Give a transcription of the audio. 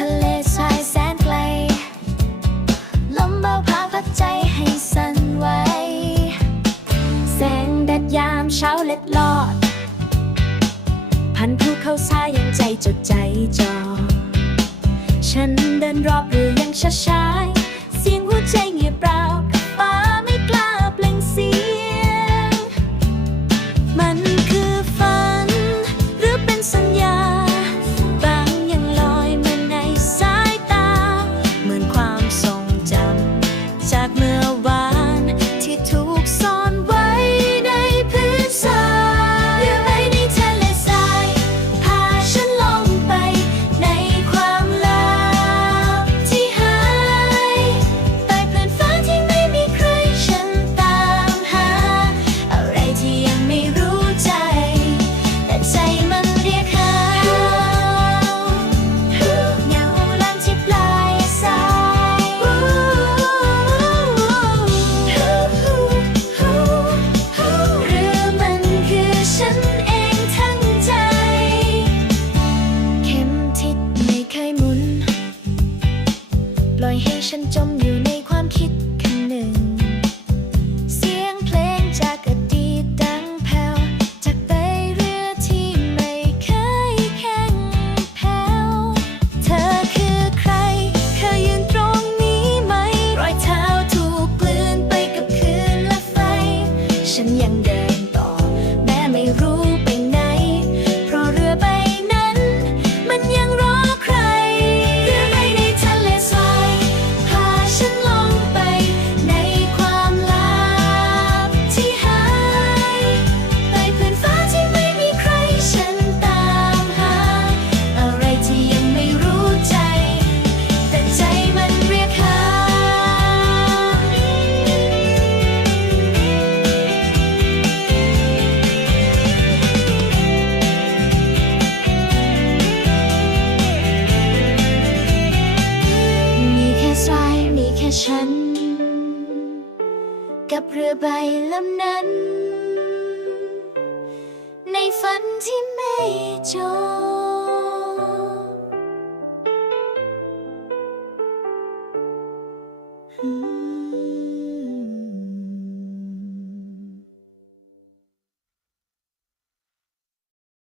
ทะเลชายแสนไกล ลมเบาพาพัดใจให้สั่นไหวแสงแดดยามเช้าเล็ดลอด พันผู้เข้าทายยังใจจดใจจอฉันเดินรอบหรือยังช้า chân trong กับเรือใบลำนั้น ในฝันที่ไม่จบ